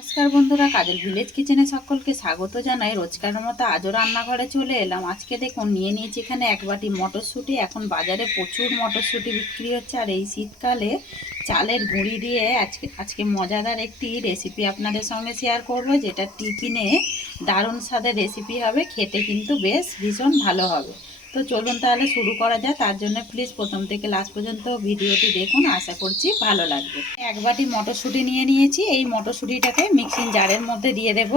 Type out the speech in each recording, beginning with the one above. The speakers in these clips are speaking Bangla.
নমস্কার বন্ধুরা, কাজল ভিলেজ কিচেনে সকলকে স্বাগত জানাই। রোজকার মতো আজও রান্নাঘরে চলে এলাম। আজকে দেখুন নিয়ে নিয়েছি এখানে এক বাটি মটরশুঁটি। এখন বাজারে প্রচুর মটরশুঁটি বিক্রি হচ্ছে, আর এই শীতকালে চালের গুঁড়ি দিয়ে আজকে মজাদার একটি রেসিপি আপনাদের সঙ্গে শেয়ার করব, যেটা টিফিনে দারুণ স্বাদের রেসিপি হবে। খেতে কিন্তু বেশ ভীষণ ভালো হবে। তো চলুন তাহলে শুরু করা যায়। তার জন্য প্লিজ প্রথম থেকে লাস্ট পর্যন্ত ভিডিওটি দেখুন, আশা করছি ভালো লাগবে। এক বাটি মটরশুঁটি নিয়ে নিয়েছি। এই মটরশুঁটিটাকে মিক্সিং জারের মধ্যে দিয়ে দেব,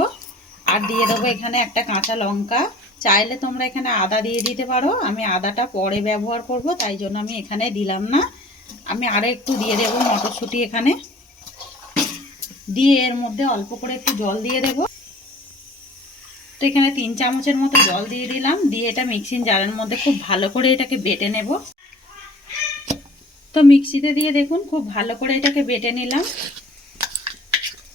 আর দিয়ে দেবো এখানে একটা কাঁচা লঙ্কা। চাইলে তোমরা এখানে আদা দিয়ে দিতে পারো, আমি আদাটা পরে ব্যবহার করব, তাই জন্য আমি এখানে দিলাম না। আমি আরও একটু দিয়ে দেবো মটরশুঁটি এখানে দিয়ে, এর মধ্যে অল্প করে একটু জল দিয়ে দেবো। তো এখানে 3 চামচের মতো জল দিয়ে দিলাম, দিয়ে এটা মিক্সিং জারের মধ্যে খুব ভালো করে এটাকে বেটে নেব। তো মিক্সিতে দিয়ে দেখুন খুব ভালো করে এটাকে বেটে নিলাম।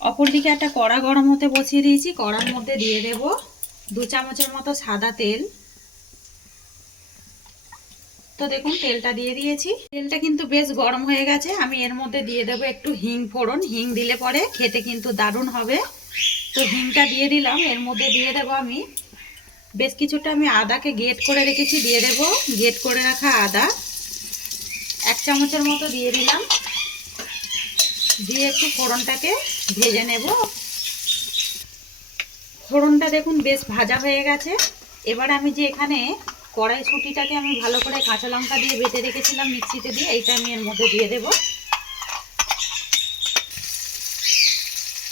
অপরদিকে একটা কড়া গরম হতে বসিয়ে দিয়েছি। কড়ার মধ্যে দিয়ে দেব 2 চামচের মতো সাদা তেল। তো দেখুন তেলটা দিয়ে দিয়েছি। তেলটা কিন্তু বেশ গরম হয়ে গেছে। আমি এর মধ্যে দিয়ে দেবো একটু হিং ফোড়ন। হিং দিলে পরে খেতে কিন্তু দারুণ হবে। তো হিংটা দিয়ে দিলাম। এর মধ্যে দিয়ে দেবো আমি বেশ কিছুটা আমি আদাকে গ্রেট করে রেখেছি, দিয়ে দেবো গ্রেট করে রাখা আদা 1 চামচের মতো দিয়ে দিলাম। দিয়ে একটু ফোড়নটাকে ভেজে নেব। ফোড়নটা দেখুন বেশ ভাজা হয়ে গেছে। এবার আমি যে এখানে কড়াইশুঁটিটাকে আমি ভালো করে কাঁচা লঙ্কা দিয়ে বেটে রেখেছিলাম মিক্সিতে দিয়ে, এইটা আমি এর মধ্যে দিয়ে দেব।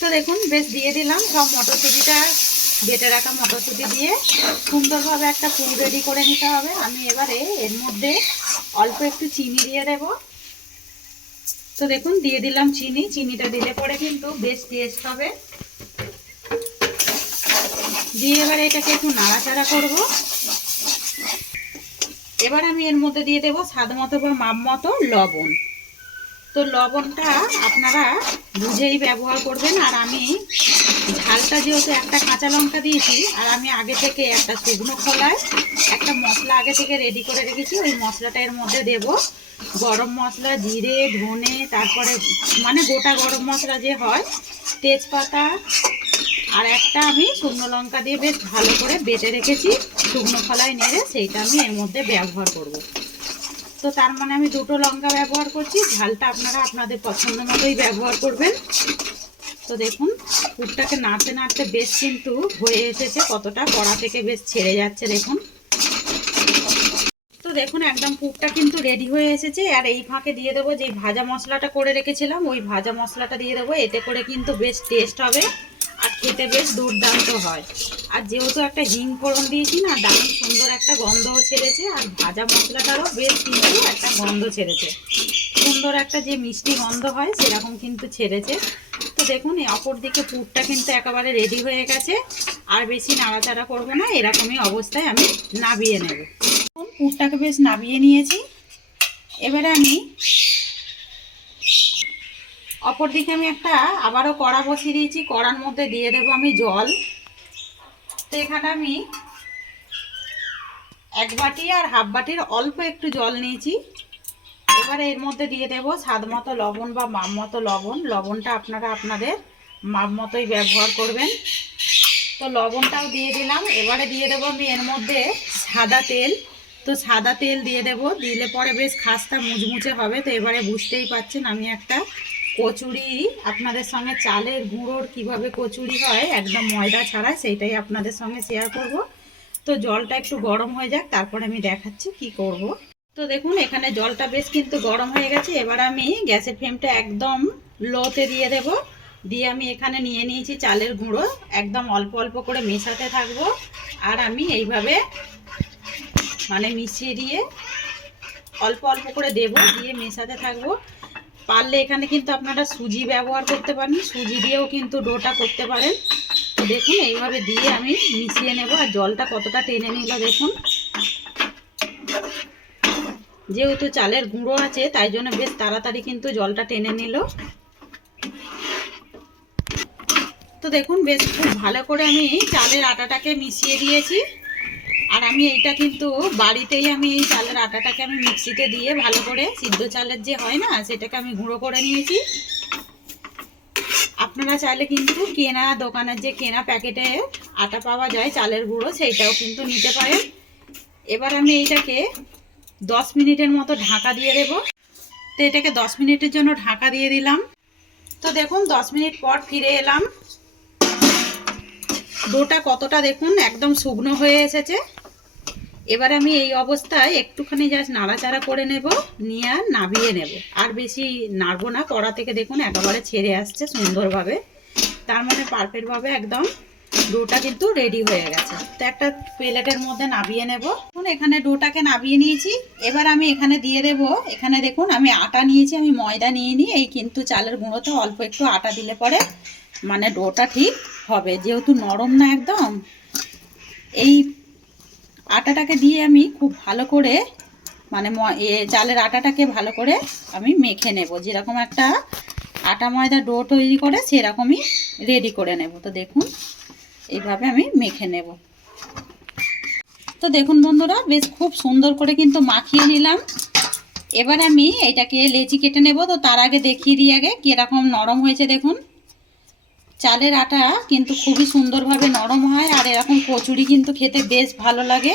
তো দেখুন বেশ দিয়ে দিলাম। সব মটরশুঁটিটা বেটে রাখা মটরশুঁটি দিয়ে সুন্দরভাবে একটা পুর রেডি করে নিতে হবে। আমি এবারে এর মধ্যে অল্প একটু চিনি দিয়ে দেব। তো দেখুন দিয়ে দিলাম চিনি। চিনিটা দিলে পরে কিন্তু বেশ টেস্ট হবে। দিয়ে এবারে এটাকে একটু নাড়াচাড়া করব। এবার আমি এর মধ্যে দিয়ে দেবো স্বাদ মতো বা মাপ মতো লবণ। তো লবণটা আপনারা বুঝেই ব্যবহার করবেন। আর আমি ঝালটা যেহেতু একটা কাঁচা লঙ্কা দিয়েছি, আর আমি আগে থেকে একটা শুকনো খোলায় একটা মশলা আগে থেকে রেডি করে রেখেছি, ওই মশলাটা এর মধ্যে দেব। গরম মশলা, জিরে, ধনে, তারপরে মানে গোটা গরম মশলা যে হয়, তেজপাতা, আর একটা আমি শুকনো লঙ্কা দিয়ে বেশ ভালো করে বেটে রেখেছি শুকনো খোলায় নেড়ে, সেইটা আমি এর মধ্যে ব্যবহার করব। তো তার মানে আমি 2টো লঙ্কা ব্যবহার করছি। ঝালটা আপনারা আপনাদের পছন্দ মতোই ব্যবহার করবেন। তো দেখুন পুরটাকে নাড়তে নাড়তে বেশ কিন্তু হয়ে এসেছে, কতটা কড়া থেকে বেশ ছেড়ে যাচ্ছে দেখুন। তো দেখুন একদম পুরটা কিন্তু রেডি হয়ে এসেছে। আর এই ফাঁকে দিয়ে দেবো যে ভাজা মশলাটা করে রেখেছিলাম, ওই ভাজা মশলাটা দিয়ে দেবো। এতে করে কিন্তু বেশ টেস্ট হবে আর খেতে বেশ দুর্দান্ত হয়। আর যেহেতু একটা হিং ফোড়ন দিয়েছি না, দারুণ সুন্দর একটা গন্ধও ছেড়েছে। আর ভাজা মশলাটারও বেশ কিন্তু একটা গন্ধ ছেড়েছে, সুন্দর একটা যে মিষ্টি গন্ধ হয় সেরকম কিন্তু ছেড়েছে। তো দেখুন এই অপর দিকে পুরটা কিন্তু একেবারে রেডি হয়ে গেছে। আর বেশি নাড়াচাড়া করবো না, এরকমই অবস্থায় আমি নামিয়ে নেব। পুরটাকে বেশ নামিয়ে নিয়েছি। এবারে আমি অপর দিকে আমি একটা আবারও কড়া বসিয়ে দিয়েছি। কড়ার মধ্যে দিয়ে দেবো আমি জল। তো এখানে আমি 1 বাটি আর হাফ বাটির অল্প একটু জল নিয়েছি। এবারে এর মধ্যে দিয়ে দেবো স্বাদ মতো লবণ বা মাপ মতো লবণ। লবণটা আপনারা আপনাদের মাপ মতোই ব্যবহার করবেন। তো লবণটাও দিয়ে দিলাম। এবারে দিয়ে দেবো আমি এর মধ্যে সাদা তেল। তো সাদা তেল দিয়ে দেবো, দিলে পরে বেশ খাস্তা মুচমুচে হবে। তো এবারে বুঝতেই পারছেন আমি একটা কচুরি আপনাদের সঙ্গে চালের গুঁড়োর কিভাবে কচুরি হয় একদম ময়দা ছাড়া, সেইটাই আপনাদের সঙ্গে শেয়ার করব। তো জলটা একটু গরম হয়ে যাক, তারপর আমি দেখাচ্ছি কি করব। তো দেখুন এখানে জলটা বেশ কিন্তু গরম হয়ে গেছে। এবার আমি গ্যাসের ফ্লেমটা একদম লোতে দিয়ে দেব। দিয়ে আমি এখানে নিয়ে নিয়েছি চালের গুঁড়ো, একদম অল্প অল্প করে মেশাতে থাকবো। আর আমি এইভাবে মানে মিশিয়ে দিয়ে অল্প অল্প করে দেব, দিয়ে মেশাতে থাকবো। পারলে এখানে কিন্তু আপনারা সুজি ব্যবহার করতে পারেন, সুজি দিয়েও কিন্তু ডোটা করতে পারেন। দেখুন এইভাবে দিয়ে আমি মিশিয়ে নেব। আর জলটা কতটা টেনে নিল দেখুন। যেহেতু চালের গুঁড়ো আছে তাই জন্য বেশ তাড়াতাড়ি কিন্তু জলটা টেনে নিল। তো দেখুন বেশ খুব ভালো করে আমি চালের আটাটাকে মিশিয়ে দিয়েছি। আর আমি এইটা কিন্তু বাড়িতেই আমি এই চালের আটাটাকে আমি মিক্সিতে দিয়ে ভালো করে সিদ্ধ চালের যে হয় না, সেটাকে আমি গুঁড়ো করে নিয়েছি। আপনারা আপনারা চাইলে কিন্তু কেনা দোকানের যে কেনা প্যাকেটে আটা পাওয়া যায় চালের গুঁড়ো, সেইটাও কিন্তু নিতে পারেন। এবার আমি এইটাকে 10 মিনিটের মতো ঢাকা দিয়ে দেব। তো এটাকে 10 মিনিটের জন্য ঢাকা দিয়ে দিলাম। তো দেখুন 10 মিনিট পর ফিরে এলাম। ডোটা কতটা দেখুন একদম শুকনো হয়ে এসেছে। এবার আমি এই অবস্থায় একটুখানি জাস্ট নাড়াচাড়া করে নেব, নিয়ে আর নাবিয়ে নেব। আর বেশি নাড়বো না, কড়া থেকে দেখুন একেবারে ছেড়ে আসছে সুন্দরভাবে। তার মানে পারফেক্টভাবে একদম ডোটা কিন্তু রেডি হয়ে গেছে। তো একটা প্লেটের মধ্যে নাবিয়ে নেব। এখন এখানে ডোটাকে নাবিয়ে নিয়েছি। এবার আমি এখানে দিয়ে দেব, এখানে দেখুন আমি আটা নিয়েছি, আমি ময়দা নিয়ে নিই। এই কিন্তু চালের গুঁড়োতে অল্প একটু আটা দিলে পরে মানে ডোটা ঠিক হবে, যেহেতু নরম না একদম। এই আটাটাকে দিয়ে আমি খুব ভালো করে মানে চালের আটাটাকে ভালো করে আমি মেখে নেব, যেরকম একটা আটা ময়দা ডো তৈরি করে সেরকমই রেডি করে নেব। তো দেখুন এইভাবে আমি মেখে নেব। তো দেখুন বন্ধুরা, বেশ খুব সুন্দর করে কিন্তু মাখিয়ে নিলাম। এবার আমি এটাকে লেচি কেটে নেব। তো তার আগে দেখিয়ে দিই আগে কীরকম নরম হয়েছে। দেখুন চালের আটা কিন্তু খুবই সুন্দরভাবে নরম হয়, আর এরকম কচুরি কিন্তু খেতে বেশ ভালো লাগে।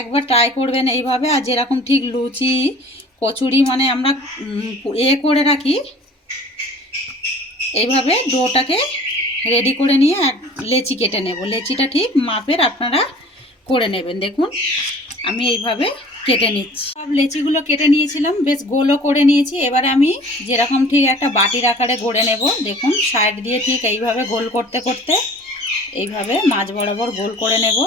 একবার ট্রাই করবেন এইভাবে। আর যেরকম ঠিক লুচি কচুরি মানে আমরা করে রাখি, এইভাবে ডোটাকে রেডি করে নিয়ে লেচি কেটে নেব। লেচিটা ঠিক মাপের আপনারা করে নেবেন। দেখুন আমি এইভাবে কেটে নিচ্ছি। সব লেচিগুলো কেটে নিয়েছিলাম, বেশ গোলও করে নিয়েছি। এবারে আমি যেরকম ঠিক একটা বাটির আকারে গড়ে নেব। দেখুন সাইড দিয়ে ঠিক এইভাবে গোল করতে করতে এইভাবে মাঝ বরাবর গোল করে নেব।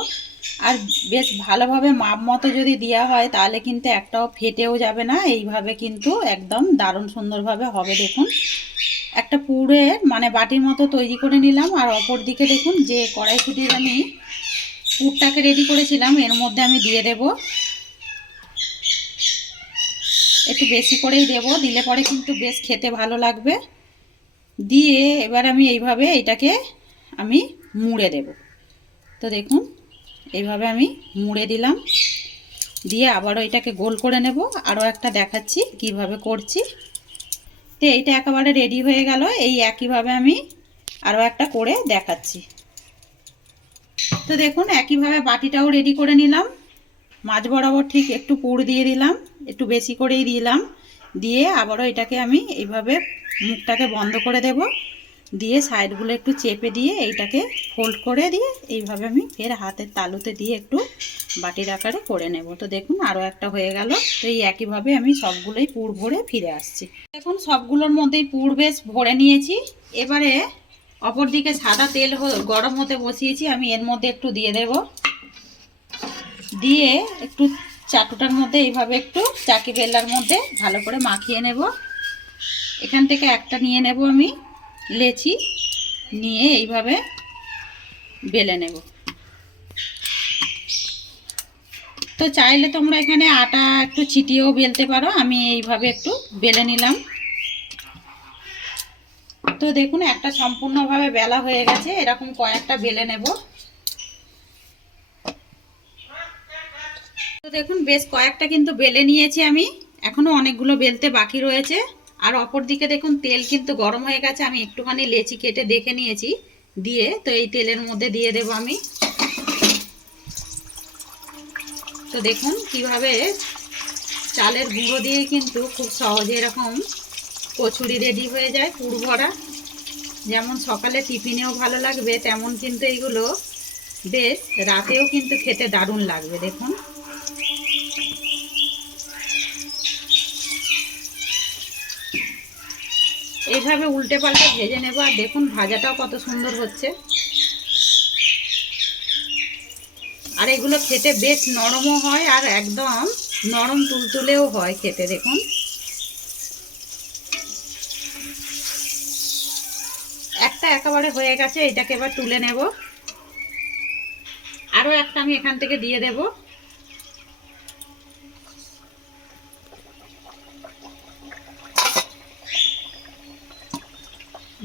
আর বেশ ভালোভাবে মাপ মতো যদি দেওয়া হয় তাহলে কিন্তু একটাও ফেটেও যাবে না। এইভাবে কিন্তু একদম দারুণ সুন্দরভাবে হবে। দেখুন একটা পুরের মানে বাটির মতো তৈরি করে নিলাম। আর অপর দিকে দেখুন যে কড়াইশুঁটির আমি পুরটাকে রেডি করেছিলাম এর মধ্যে আমি দিয়ে দেব। একটু বেশি করেই দেব, দিলে পরে কিন্তু বেশ খেতে ভালো লাগবে। দিয়ে এবার আমি এইভাবে এটাকে আমি মুড়ে দেব। তো দেখুন এইভাবে আমি মুড়ে দিলাম, দিয়ে আবারও এটাকে গোল করে নেব। আরও একটা দেখাচ্ছি কিভাবে করছি। তো এইটা একেবারে রেডি হয়ে গেল। এই একইভাবে আমি আরও একটা করে দেখাচ্ছি। তো দেখুন একইভাবে বাটিটাও রেডি করে নিলাম। মাঝ বরাবর ঠিক একটু পুর দিয়ে দিলাম, একটু বেশি করেই দিলাম। দিয়ে আবারও এটাকে আমি এইভাবে মুখটাকে বন্ধ করে দেব, দিয়ে সাইডগুলো একটু চেপে দিয়ে এইটাকে ফোল্ড করে দিয়ে এইভাবে আমি ফের হাতের তালুতে দিয়ে একটু বাটির আকারে করে নেব। তো দেখুন আরও একটা হয়ে গেল। তো এই একইভাবে আমি সবগুলোই পুর ভরে ফিরে আসছি। দেখুন সবগুলোর মধ্যেই পুর বেশ ভরে নিয়েছি। এবারে অপর দিকে সাদা তেল গরম হতে বসিয়েছি, আমি এর মধ্যে একটু দিয়ে দেব। দিয়ে একটু চাটুটার মধ্যে এইভাবে একটু চাকি বেলার মধ্যে ভালো করে মাখিয়ে নেব। এখান থেকে একটা নিয়ে নেব আমি লেচি, নিয়ে এইভাবে বেলে নেব। তো চাইলে তোমরা এখানে আটা একটু ছিটিয়েও বেলতে পারো, আমি এইভাবে একটু বেলে নিলাম। তো দেখুন একটা সম্পূর্ণভাবে বেলা হয়ে গেছে, এরকম কয়েকটা বেলে নেব। তো দেখুন বেশ কয়েকটা কিন্তু বেলে নিয়েছি আমি, এখনো অনেকগুলো বেলতে বাকি রয়েছে। আর অপর দিকে দেখুন তেল কিন্তু গরম হয়ে গেছে, আমি একটুখানি লেচি কেটে দেখে নিয়েছি। দিয়ে তো এই তেলের মধ্যে দিয়ে দেব আমি। তো দেখুন কিভাবে চালের গুঁড়ো দিয়ে কিন্তু খুব সহজে এরকম কচুরি রেডি হয়ে যায় পুর ভরা। যেমন সকালে টিফিনেও ভালো লাগবে, তেমন কিন্তু এইগুলো বেশ রাতেও কিন্তু খেতে দারুণ লাগবে। দেখুন এইভাবে উল্টে পাল্টে ভেজে নেব। আর দেখুন ভাজাটাও কত সুন্দর হচ্ছে। আর এগুলো খেতে বেশ নরমও হয়, আর একদম নরম তুলতুলেও হয় খেতে। দেখুন একটা একেবারে হয়ে গেছে, এটাকে এবার তুলে নেব। আরও একটা আমি এখান থেকে দিয়ে দেব।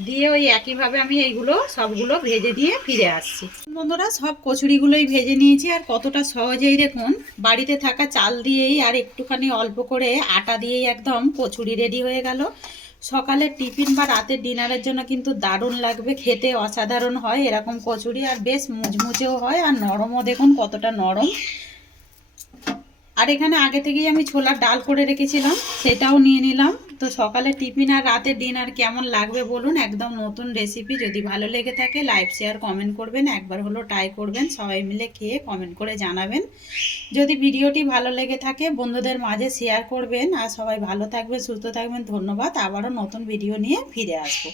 দিয়ে ওই একইভাবে আমি এইগুলো সবগুলো ভেজে দিয়ে ফিরে আসছি। বন্ধুরা সব কচুরিগুলোই ভেজে নিয়েছি। আর কতটা সহজেই দেখুন বাড়িতে থাকা চাল দিয়েই আর একটুখানি অল্প করে আটা দিয়েই একদম কচুরি রেডি হয়ে গেল। সকালের টিফিন বা রাতের ডিনারের জন্য কিন্তু দারুণ লাগবে, খেতে অসাধারণ হয় এরকম কচুরি, আর বেশ মুচমুচেও হয়, আর নরমও দেখুন কতটা নরম। আর এখানে আগে থেকেই আমি ছোলার ডাল করে রেখেছিলাম, সেটাও নিয়ে নিলাম। তো সকালে টিফিন আর রাতের ডিনার কেমন লাগবে বলুন, একদম নতুন রেসিপি। যদি ভালো লেগে থাকে লাইক শেয়ার কমেন্ট করবেন, একবার হলো ট্রাই করবেন, সবাই মিলে খেয়ে কমেন্ট করে জানাবেন। যদি ভিডিওটি ভালো লেগে থাকে বন্ধুদের মাঝে শেয়ার করবেন, আর সবাই ভালো থাকবেন, সুস্থ থাকবেন। ধন্যবাদ। আবারও নতুন ভিডিও নিয়ে ফিরে আসবো।